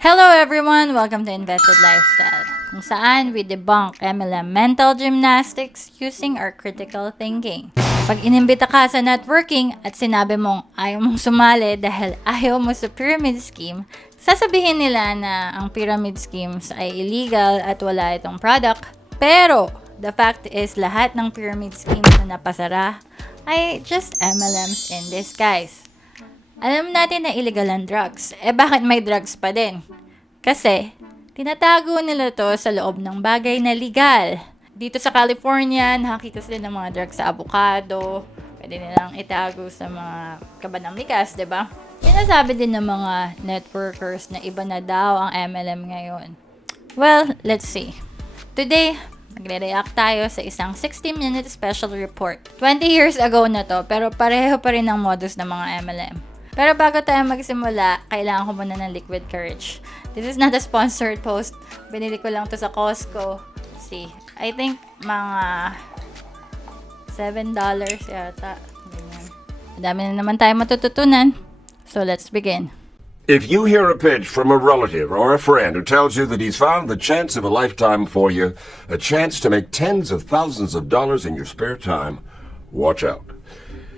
Hello everyone! Welcome to Invested Lifestyle, kung saan we debunk MLM mental gymnastics using our critical thinking. Pag inimbita ka sa networking at sinabi mong ayaw mong sumali dahil ayaw mo sa pyramid scheme, sasabihin nila na ang pyramid schemes ay illegal at wala itong product. Pero, the fact is lahat ng pyramid schemes na napasara ay just MLMs in disguise. Alam natin na illegal ang drugs. Bakit may drugs pa din? Kasi, tinatago nila to sa loob ng bagay na legal. Dito sa California, nakakita sila ng mga drugs sa avocado. Pwede nilang itago sa mga kabanang likas, diba? Sinasabi din ng mga networkers na iba na daw ang MLM ngayon. Well, let's see. Today, magrereact tayo sa isang 60-minute special report. 20 years ago na to, pero pareho pa rin ang modus ng mga MLM. Pero bago tayo magsimula, kailangan ko muna ng liquid courage. This is not a sponsored post. Binili ko lang to sa Costco. Let's see. I think mga $7 yata. Madami na naman tayo matututunan. So let's begin. If you hear a pitch from a relative or a friend who tells you that he's found the chance of a lifetime for you, a chance to make tens of thousands of dollars in your spare time, watch out.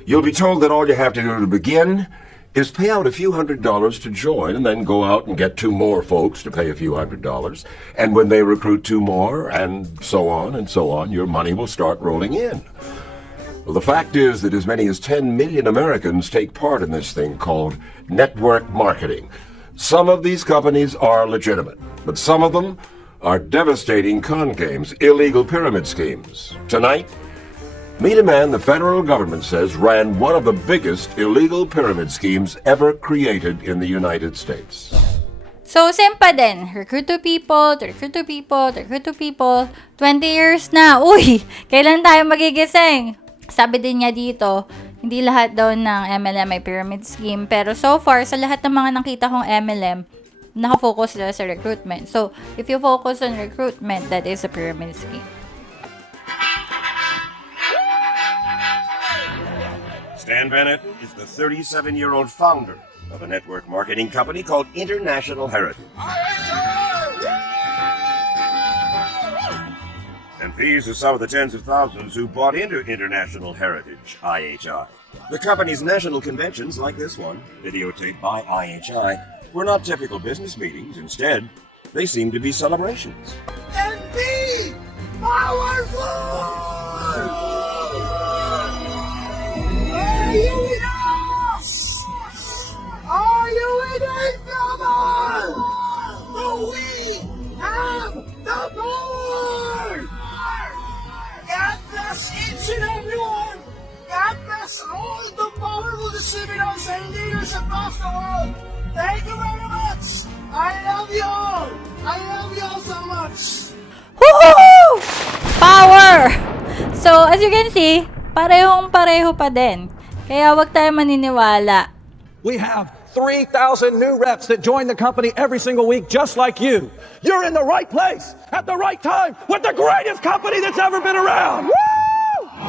You'll be told that all you have to do to begin is pay out a few $100s to join and then go out and get 2 more folks to pay a few $100s. And when they recruit 2 more and so on, your money will start rolling in. Well, the fact is that as many as 10 million Americans take part in this thing called network marketing. Some of these companies are legitimate, but some of them are devastating con games, illegal pyramid schemes. Tonight, meet a man the federal government says ran one of the biggest illegal pyramid schemes ever created in the United States. So, same pa din. Recruit to people, to recruit to people, to recruit to people. 20 years na. Uy! Kailan tayo magigising? Sabi din niya dito, hindi lahat daw ng MLM ay pyramid scheme. Pero so far, sa lahat ng mga nakita kong MLM, nakafocus sila sa recruitment. So, if you focus on recruitment, that is a pyramid scheme. Stan Bennett is the 37-year-old founder of a network marketing company called International Heritage. And these are some of the tens of thousands who bought into International Heritage, IHI. The company's national conventions, like this one, videotaped by IHI, were not typical business meetings. Instead, they seemed to be celebrations. And be powerful! Are you with us? Are you with us, come on? Do we have the power? God bless each and every one. God bless all the powerful distributors and leaders across the world. Thank you very much. I love you all. I love you all so much. Woohoo! Power! So, as you can see, parehong-pareho pa din. Kaya wag tayo maniniwala. We have 3,000 new reps that join the company every single week just like you. You're in the right place at the right time with the greatest company that's ever been around. Woo!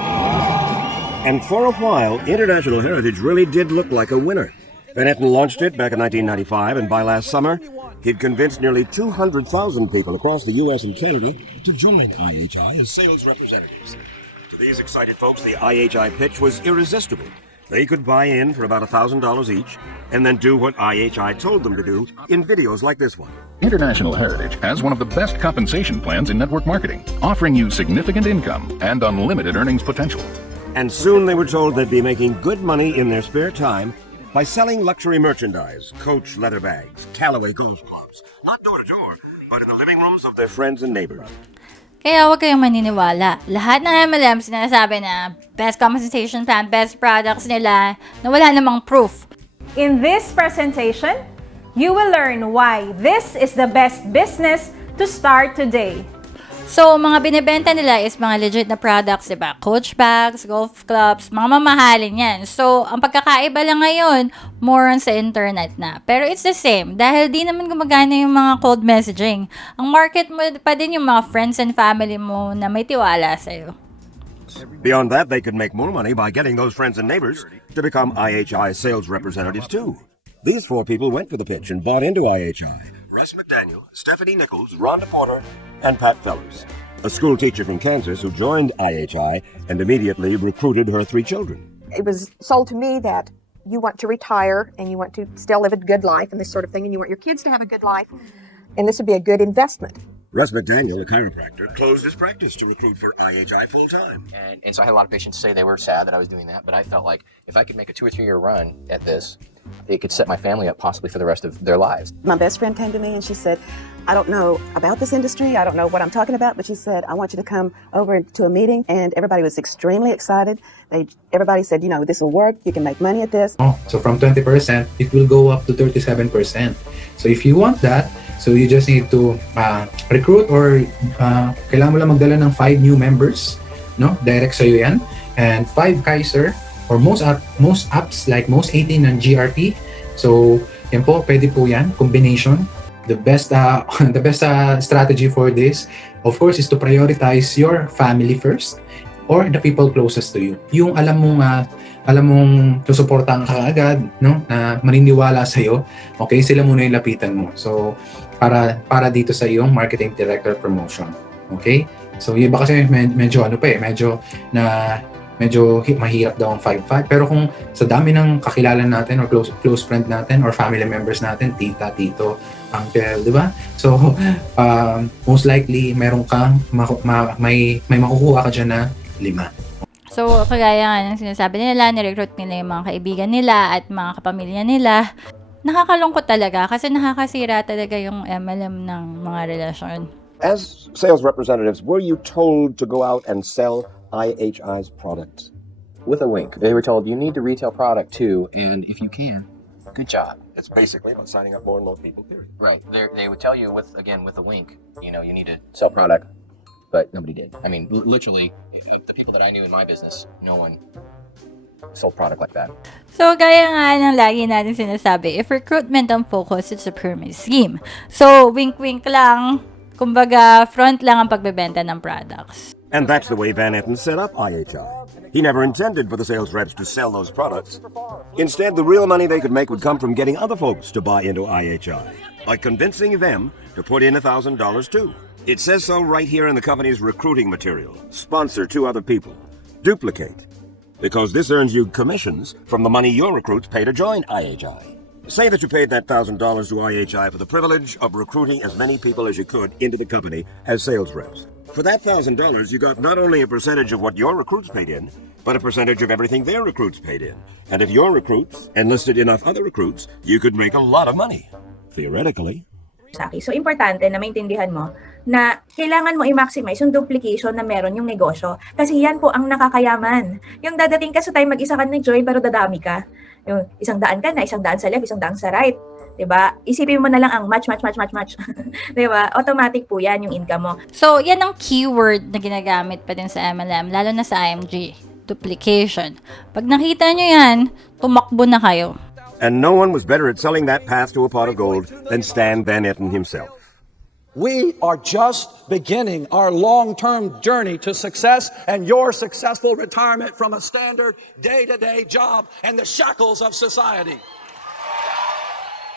And for a while, International Heritage really did look like a winner. Benetton launched it back in 1995, and by last summer, he'd convinced nearly 200,000 people across the U.S. and Canada to join IHI as sales representatives. To these excited folks, the IHI pitch was irresistible. They could buy in for about $1,000 each and then do what IHI told them to do in videos like this one. International Heritage has one of the best compensation plans in network marketing, offering you significant income and unlimited earnings potential. And soon they were told they'd be making good money in their spare time by selling luxury merchandise, Coach leather bags, Callaway golf clubs, not door to door, but in the living rooms of their friends and neighbors. Kaya huwag kayong maniniwala. Lahat ng MLM sinasabi na best compensation plan, best products nila, na wala namang proof. In this presentation, you will learn why this is the best business to start today. So, mga binebenta nila is mga legit na products, diba? Coach bags, golf clubs, mga mamahalin yan. So, ang pagkakaiba lang ngayon, more on sa internet na. Pero it's the same, dahil di naman gumagana yung mga cold messaging. Ang market mo pa din yung mga friends and family mo na may tiwala sa'yo. Beyond that, they could make more money by getting those friends and neighbors to become IHI sales representatives too. These 4 people went for the pitch and bought into IHI, Russ McDaniel, Stephanie Nichols, Rhonda Porter, and Pat Fellers, a school teacher from Kansas who joined IHI and immediately recruited her 3 children. It was sold to me that you want to retire and you want to still live a good life and this sort of thing, and you want your kids to have a good life, and this would be a good investment. Russ McDaniel, a chiropractor, closed his practice to recruit for IHI full-time. And so I had a lot of patients say they were sad that I was doing that, but I felt like if I could make a 2 or 3 year run at this, it could set my family up possibly for the rest of their lives. My best friend came to me and she said, I don't know about this industry, I don't know what I'm talking about, but she said, I want you to come over to a meeting, and everybody was extremely excited. Everybody said, you know, this will work, you can make money at this. So from 20%, it will go up to 37%. So if you want that, so you just need to recruit or kailangan mo lang magdala ng 5 new members, no? Direct sa'yo yan. And 5 Kaiser, or most apps like most 18 ng GRP. So yan po, pwede po yan, combination. The best strategy for this, of course, is to prioritize your family first or the people closest to you. Yung alam mong susuportahan ka agad, no? Na maniniwala sa iyo. Okay, sila muna yung lapitan mo. So para dito sa iyong marketing director promotion. Okay? So yung iba kasi medyo mahirap daw ang 5-5. Pero kung sa dami ng kakilala natin or close friend natin or family members natin, tita, tito, uncle, di ba? So, most likely, meron kang, may makukuha ka dyan na 5. So, kagaya nga ng sinasabi nila, nirecruit nila yung mga kaibigan nila at mga kapamilya nila. Nakakalungkot talaga kasi nakakasira talaga yung MLM ng mga relasyon. As sales representatives, were you told to go out and sell IHI's products? With a wink. They were told, you need to retail product too, and if you can, good job. It's basically about signing up more and more people, period. Right. They would tell you with a wink, you know, you need to sell product, but nobody did. I mean, literally, the people that I knew in my business, no one sold product like that. So, gaya nga ng lagi natin sinasabi, if recruitment ang focus, it's a pyramid scheme. So, wink-wink lang, kumbaga, front lang ang pagbebenta ng products. And that's the way Van Etten set up IHI. He never intended for the sales reps to sell those products. Instead, the real money they could make would come from getting other folks to buy into IHI, by convincing them to put in $1,000 too. It says so right here in the company's recruiting material. Sponsor 2 other people. Duplicate. Because this earns you commissions from the money your recruits pay to join IHI. Say that you paid that $1,000 to IHI for the privilege of recruiting as many people as you could into the company as sales reps. For that $1,000, you got not only a percentage of what your recruits paid in, but a percentage of everything their recruits paid in. And if your recruits enlisted enough other recruits, you could make a lot of money. Theoretically. So, importante na maintindihan mo na kailangan mo i-maximize yung duplication na meron yung negosyo. Kasi yan po ang nakakayaman. Yung dadating ka sa time mag-isa ka nag-join pero dadami ka. Yung 100 ka na, 100 sa left, 100 sa right. Diba? Isipin mo na lang ang match. Diba? Automatic po yan yung income mo. So, yan ang keyword na ginagamit pa din sa MLM, lalo na sa IMG. Duplication. Pag nakita nyo yan, tumakbo na kayo. And no one was better at selling that path to a pot of gold than Stan Van Etten himself. We are just beginning our long-term journey to success and your successful retirement from a standard day-to-day job and the shackles of society.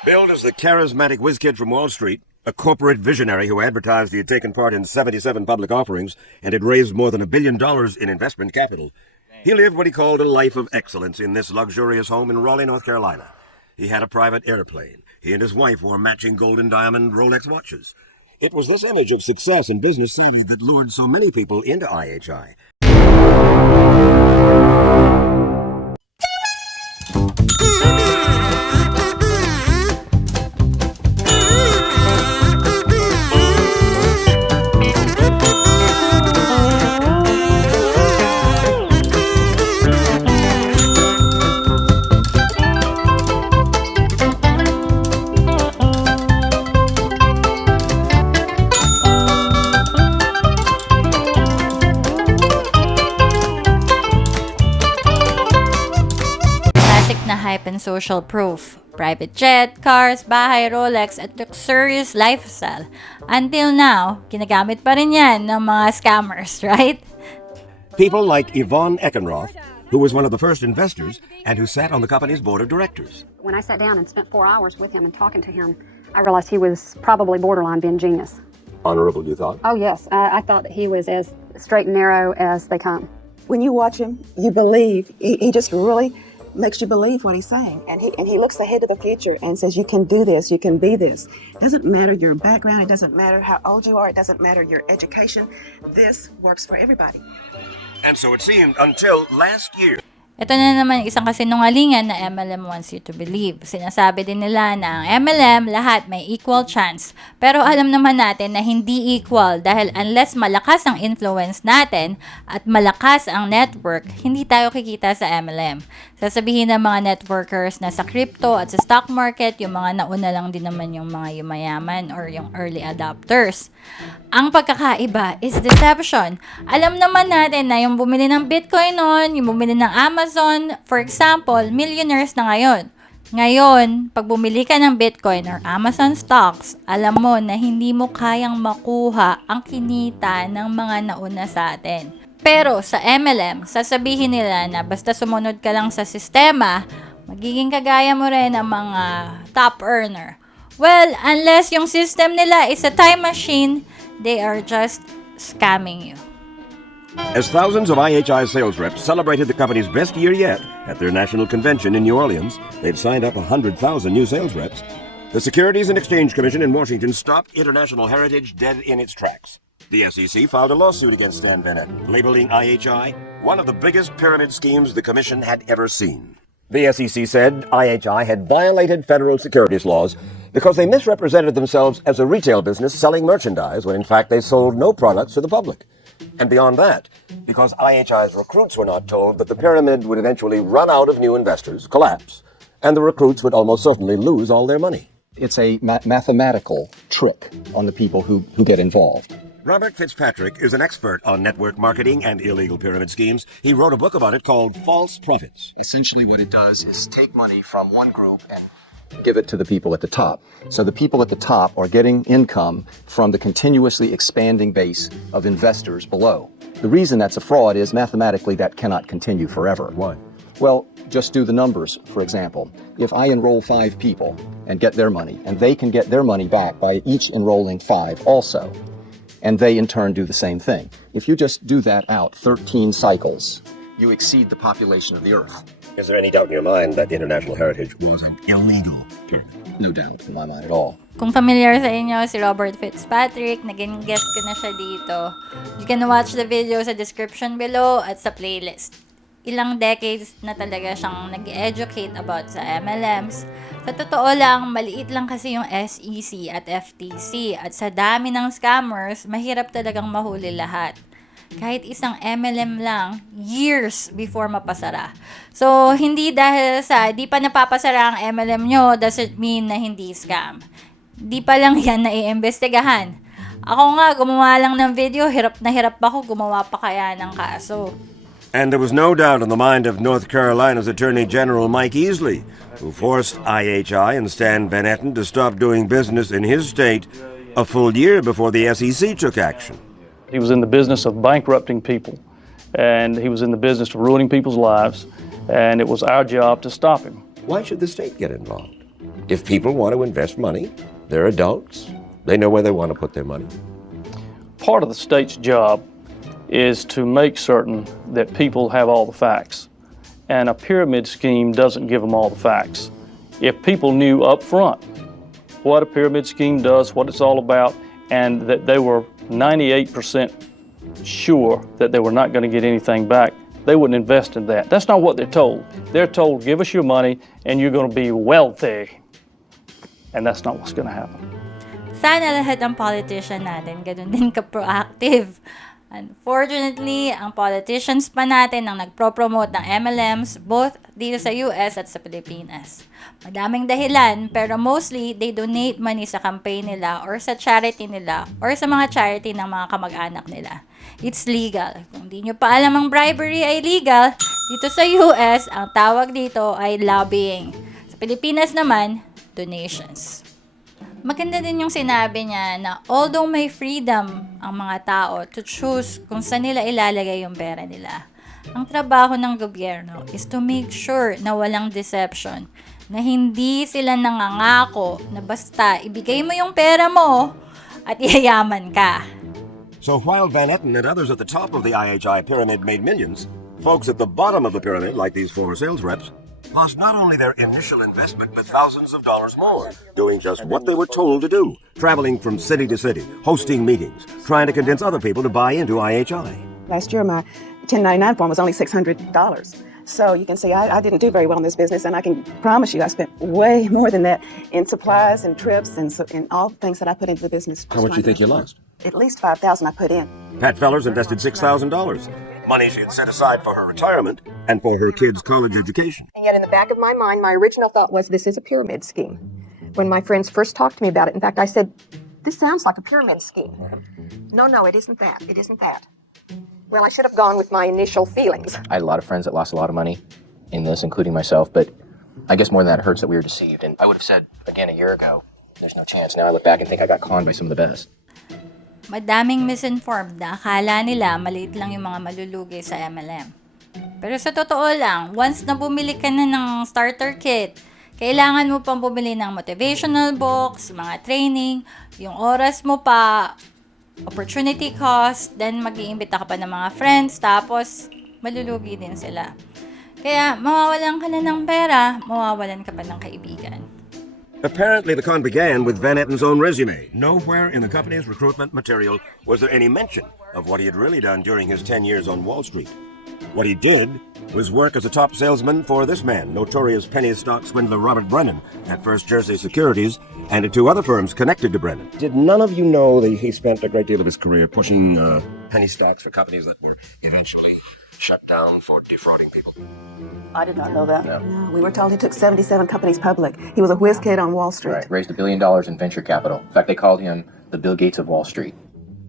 Billed as the charismatic whiz kid from Wall Street, a corporate visionary who advertised he had taken part in 77 public offerings and had raised more than $1 billion in investment capital, he lived what he called a life of excellence in this luxurious home in Raleigh, North Carolina. He had a private airplane. He and his wife wore matching gold and diamond Rolex watches. It was this image of success and business savvy that lured so many people into IHI. Na hype and social proof. Private jet, cars, bahay, Rolex, at luxurious lifestyle. Until now, ginagamit pa rin yan ng mga scammers, right? People like Yvonne Eckenroth, who was one of the first investors and who sat on the company's board of directors. When I sat down and spent 4 hours with him and talking to him, I realized he was probably borderline being genius. Honorable, you thought? Oh, yes. I thought that he was as straight and narrow as they come. When you watch him, you believe. He just really makes you believe what he's saying. And he looks ahead to the future and says, you can do this, you can be this. It doesn't matter your background, it doesn't matter how old you are, it doesn't matter your education. This works for everybody. And so it seemed until last year. Ito na naman isang kasinungalingan na MLM wants you to believe. Sinasabi din nila na ang MLM, lahat may equal chance. Pero alam naman natin na hindi equal dahil unless malakas ang influence natin at malakas ang network, hindi tayo kikita sa MLM. Sasabihin ng mga networkers na sa crypto at sa stock market, yung mga nauna lang din naman yung mga yumayaman or yung early adopters. Ang pagkakaiba is deception. Alam naman natin na yung bumili ng Bitcoin noon, yung bumili ng Amazon, for example, millionaires na ngayon. Ngayon, pag bumili ka ng Bitcoin or Amazon stocks, alam mo na hindi mo kayang makuha ang kinita ng mga nauna sa atin. Pero sa MLM, sasabihin nila na basta sumunod ka lang sa sistema, magiging kagaya mo rin ang mga top earner. Well, unless yung system nila is a time machine, they are just scamming you. As thousands of IHI sales reps celebrated the company's best year yet at their national convention in New Orleans, they'd signed up 100,000 new sales reps. The Securities and Exchange Commission in Washington stopped international heritage dead in its tracks. The SEC filed a lawsuit against Stan Bennett, labeling IHI one of the biggest pyramid schemes the commission had ever seen. The SEC said IHI had violated federal securities laws because they misrepresented themselves as a retail business selling merchandise when in fact they sold no products to the public. And beyond that, because IHI's recruits were not told that the pyramid would eventually run out of new investors, collapse, and the recruits would almost certainly lose all their money. It's a mathematical trick on the people who get involved. Robert Fitzpatrick is an expert on network marketing and illegal pyramid schemes. He wrote a book about it called False Profits. Essentially what it does is take money from one group and give it to the people at the top. So the people at the top are getting income from the continuously expanding base of investors below. The reason that's a fraud is mathematically that cannot continue forever. Why? Well, just do the numbers, for example. If I enroll 5 people and get their money, and they can get their money back by each enrolling 5 also, and they in turn do the same thing. If you just do that out 13 cycles, you exceed the population of the Earth. Is there any doubt in your mind that International Heritage was an illegal pyramid? No doubt in my mind at all. Kung familiar sa inyo si Robert Fitzpatrick, naging guest ko na siya dito. You can watch the video sa description below at sa playlist. Ilang decades na talaga siyang nag-educate about sa MLMs. Sa totoo lang, maliit lang kasi yung SEC at FTC at sa dami ng scammers, mahirap talagang mahuli lahat. Kahit isang MLM lang, years before mapasara. So, hindi dahil sa di pa napapasara ang MLM nyo, doesn't mean na hindi scam. Di pa lang yan naiimbestigahan. Ako nga, gumawa lang ng video, hirap na hirap ako, gumawa pa kaya ng kaso. And there was no doubt in the mind of North Carolina's Attorney General Mike Easley, who forced IHI and Stan Bennett to stop doing business in his state a full year before the SEC took action. He was in the business of bankrupting people, and he was in the business of ruining people's lives, and it was our job to stop him. Why should the state get involved? If people want to invest money, they're adults. They know where they want to put their money. Part of the state's job is to make certain that people have all the facts. And a pyramid scheme doesn't give them all the facts. If people knew up front what a pyramid scheme does, what it's all about, and that they were 98% sure that they were not going to get anything back, they wouldn't invest in that. That's not what they're told. They're told, give us your money and you're going to be wealthy. And that's not what's going to happen. Sana lahat ng politician natin ganun din ka-proactive. Unfortunately, ang politicians pa natin ang nagpro-promote ng MLMs both dito sa US at sa Pilipinas. Madaming dahilan, pero mostly they donate money sa campaign nila or sa charity nila or sa mga charity ng mga kamag-anak nila. It's legal. Kung di nyo pa alam ang bribery ay legal, dito sa US, ang tawag dito ay lobbying. Sa Pilipinas naman, donations. Maganda din yung sinabi niya na although may freedom ang mga tao to choose kung saan nila ilalagay yung pera nila, ang trabaho ng gobyerno is to make sure na walang deception, na hindi sila nangangako na basta ibigay mo yung pera mo at yayaman ka. So while Van Etten and others at the top of the IHI pyramid made millions, folks at the bottom of the pyramid, like these former sales reps, lost not only their initial investment, but thousands of dollars more, doing just what they were told to do, traveling from city to city, hosting meetings, trying to convince other people to buy into IHI. Last year, my 1099 form was only $600. So you can see I didn't do very well in this business, and I can promise you I spent way more than that in supplies and trips and all things that I put into the business. How much do you think you lost? At least $5,000 I put in. Pat Fellers invested $6,000, money she had set aside for her retirement and for her kids' college education. And yet in the back of my mind, my original thought was this is a pyramid scheme. When my friends first talked to me about it, in fact, I said, this sounds like a pyramid scheme. No, it isn't that. It isn't that. Well, I should have gone with my initial feelings. I had a lot of friends that lost a lot of money in this, including myself, but I guess more than that, it hurts that we were deceived. And I would have said, again, a year ago, there's no chance. Now I look back and think I got conned by some of the best. Madaming misinformed na akala nila maliit lang yung mga malulugi sa MLM. Pero sa totoo lang, once na bumili ka na ng starter kit, kailangan mo pang bumili ng motivational books, mga training, yung oras mo pa, opportunity cost, then mag-iimbita ka pa ng mga friends, tapos malulugi din sila. Kaya mawawalan ka na ng pera, mawawalan ka pa ng kaibigan. Apparently, the con began with Van Etten's own resume. Nowhere in the company's recruitment material was there any mention of what he had really done during his 10 years on Wall Street. What he did was work as a top salesman for this man, notorious penny stock swindler Robert Brennan at First Jersey Securities, and at two other firms connected to Brennan. Did none of you know that he spent a great deal of his career pushing penny stocks for companies that were eventually shut down for defrauding people? I did not know that. No, we were told he took 77 companies public. He was a whiz kid on Wall Street. Right, raised $1 billion in venture capital. In fact, they called him the Bill Gates of Wall Street.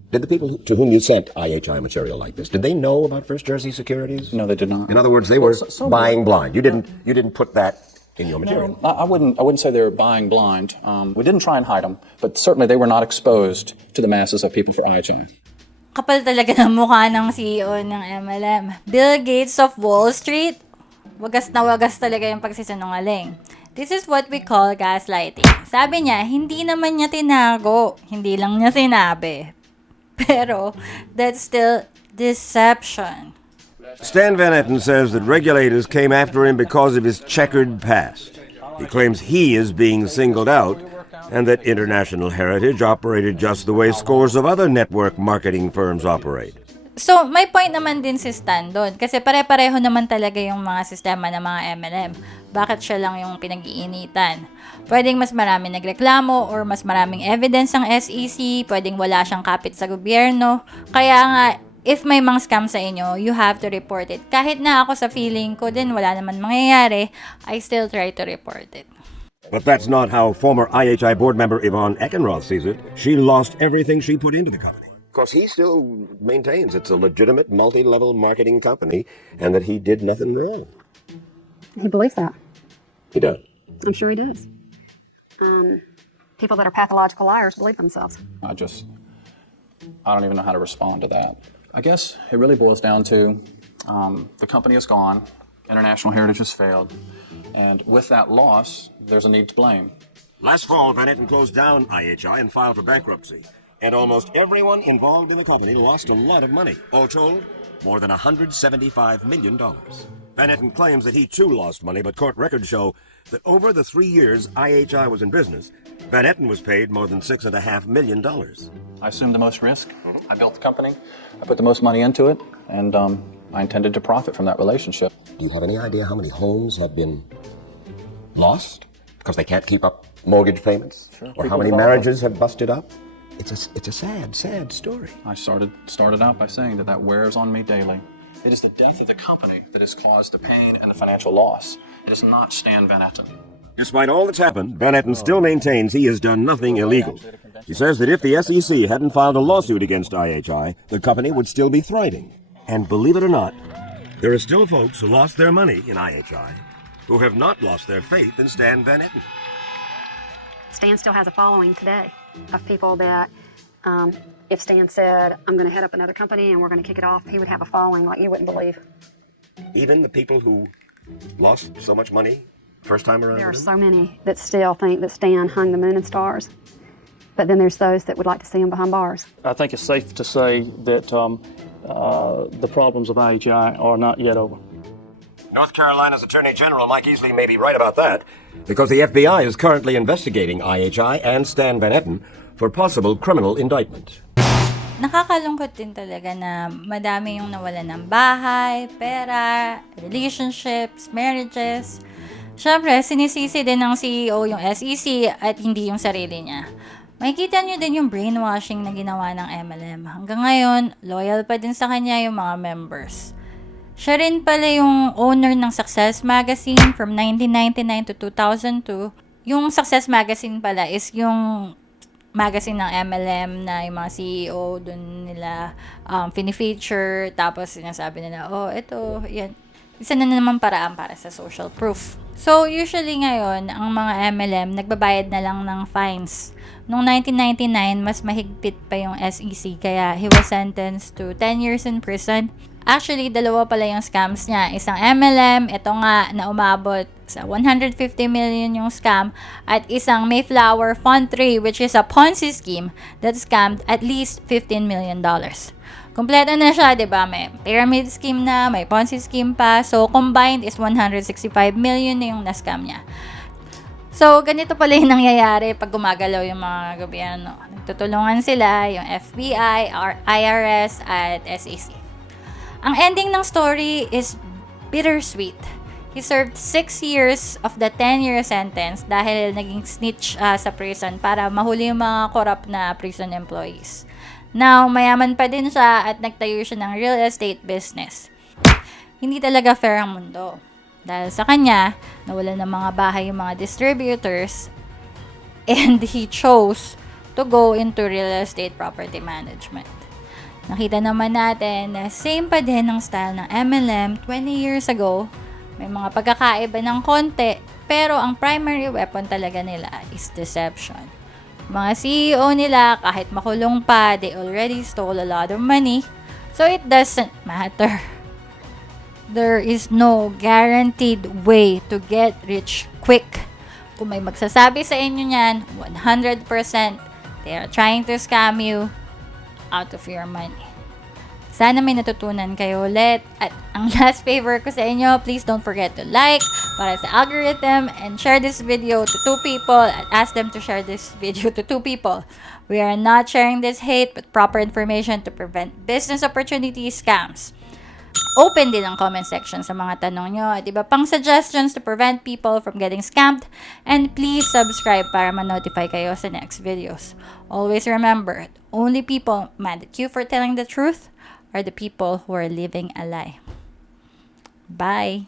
Did the people to whom you sent IHI material like this, did they know about First Jersey Securities? No, they did not. In other words, they were buying blind. You didn't put that in your material. No, I wouldn't say they were buying blind. We didn't try and hide them, but certainly they were not exposed to the masses of people for IHI. Kapal talaga ng mukha ng CEO ng MLM. Bill Gates of Wall Street? Wagas na wagas talaga yung pagsisinungaling. This is what we call gaslighting. Sabi niya, hindi naman niya tinago. Hindi lang niya sinabi. Pero, that's still deception. Stan Van Etten says that regulators came after him because of his checkered past. He claims he is being singled out and that International Heritage operated just the way scores of other network marketing firms operate. So, may point naman din si Stan doon. Kasi pare-pareho naman talaga yung mga sistema ng mga MLM. Bakit siya lang yung pinag-iinitan? Pwedeng mas marami nagreklamo or mas maraming evidence ng SEC. Pwedeng wala siyang kapit sa gobyerno. Kaya nga, if may mga scam sa inyo, you have to report it. Kahit na ako sa feeling ko din wala naman mangyayari, I still try to report it. But that's not how former IHI board member Yvonne Eckenroth sees it. She lost everything she put into the company. Because he still maintains it's a legitimate multi-level marketing company and that he did nothing wrong. He believes that. He does. I'm sure he does. People that are pathological liars believe themselves. I don't even know how to respond to that. I guess it really boils down to the company is gone, International Heritage has failed, and with that loss, there's a need to blame. Last fall, Van Etten closed down IHI and filed for bankruptcy. And almost everyone involved in the company lost a lot of money. All told, more than $175 million. Van Etten claims that he too lost money, but court records show that over the 3 years IHI was in business, Van Etten was paid more than $6.5 million. I assumed the most risk. I built the company. I put the most money into it, and I intended to profit from that relationship. Do you have any idea how many homes have been lost because they can't keep up mortgage payments? Sure. Or how many marriages have busted up? It's a sad, sad story. I started out by saying that wears on me daily. It is the death of the company that has caused the pain and the financial loss. It is not Stan Van Etten. Despite all that's happened, Van Etten still maintains he has done nothing illegal. He says that if the SEC hadn't filed a lawsuit against IHI, the company would still be thriving. And believe it or not, there are still folks who lost their money in IHI who have not lost their faith in Stan Van Etten. Stan still has a following today of people that, if Stan said, I'm going to head up another company and we're going to kick it off, he would have a following like you wouldn't believe. Even the people who lost so much money First time around? There are so many that still think that Stan hung the moon and stars. But then there's those that would like to see him behind bars. I think it's safe to say that the problems of IHI are not yet over. North Carolina's Attorney General Mike Easley may be right about that, because the FBI is currently investigating IHI and Stan Van Etten for possible criminal indictment. Nakakalungkot din talaga na madami yung nawalan ng bahay, pera, relationships, marriages. Siyempre, sinisisi din ng CEO yung SEC at hindi yung sarili niya. Makikita nyo din yung brainwashing na ginawa ng MLM. Hanggang ngayon, loyal pa din sa kanya yung mga members. Siya rin pala yung owner ng Success Magazine from 1999 to 2002. Yung Success Magazine pala is yung magazine ng MLM na yung mga CEO dun nila fini-feature, tapos sinasabi nila, oh, ito, yan. Isa na naman paraan para sa social proof. So, usually ngayon, ang mga MLM, nagbabayad na lang ng fines. Noong 1999, mas mahigpit pa yung SEC, kaya he was sentenced to 10 years in prison. Actually, dalawa pala yung scams niya. Isang MLM, ito nga, na umabot sa 150 million yung scam, at isang Mayflower Fund 3, which is a Ponzi scheme that scammed at least $15 million. Kompleto na siya, di ba? May pyramid scheme na, may Ponzi scheme pa. So, combined is 165 million na yung na-scam niya. So, ganito pala yung nangyayari pag gumagalaw yung mga gobyerno. Nagtutulungan sila, yung FBI, IRS, at SEC. Ang ending ng story is bittersweet. He served 6 years of the 10-year sentence dahil naging snitch sa prison para mahuli yung mga corrupt na prison employees. Now, mayaman pa din siya at nagtayo siya ng real estate business. Hindi talaga fair ang mundo. Dahil sa kanya, nawalan ng mga bahay yung mga distributors, and he chose to go into real estate property management. Nakita naman natin na same pa din ang style ng MLM 20 years ago. May mga pagkakaiba ng konti, pero ang primary weapon talaga nila is deception. Mga CEO nila, kahit makulong pa, they already stole a lot of money, so it doesn't matter. There is no guaranteed way to get rich quick. Kung may magsasabi sa inyo niyan, 100% they are trying to scam you out of your money. Sana may natutunan kayo ulit. At ang last favor ko sa inyo, please don't forget to like para sa algorithm and share this video to 2 people and ask them to share this video to 2 people. We are not sharing this hate but proper information to prevent business opportunity scams. Open din ang comment section sa mga tanong nyo at iba pang suggestions to prevent people from getting scammed, and please subscribe para ma-notify kayo sa next videos. Always remember, only people mad at you for telling the truth are the people who are living a lie. Bye!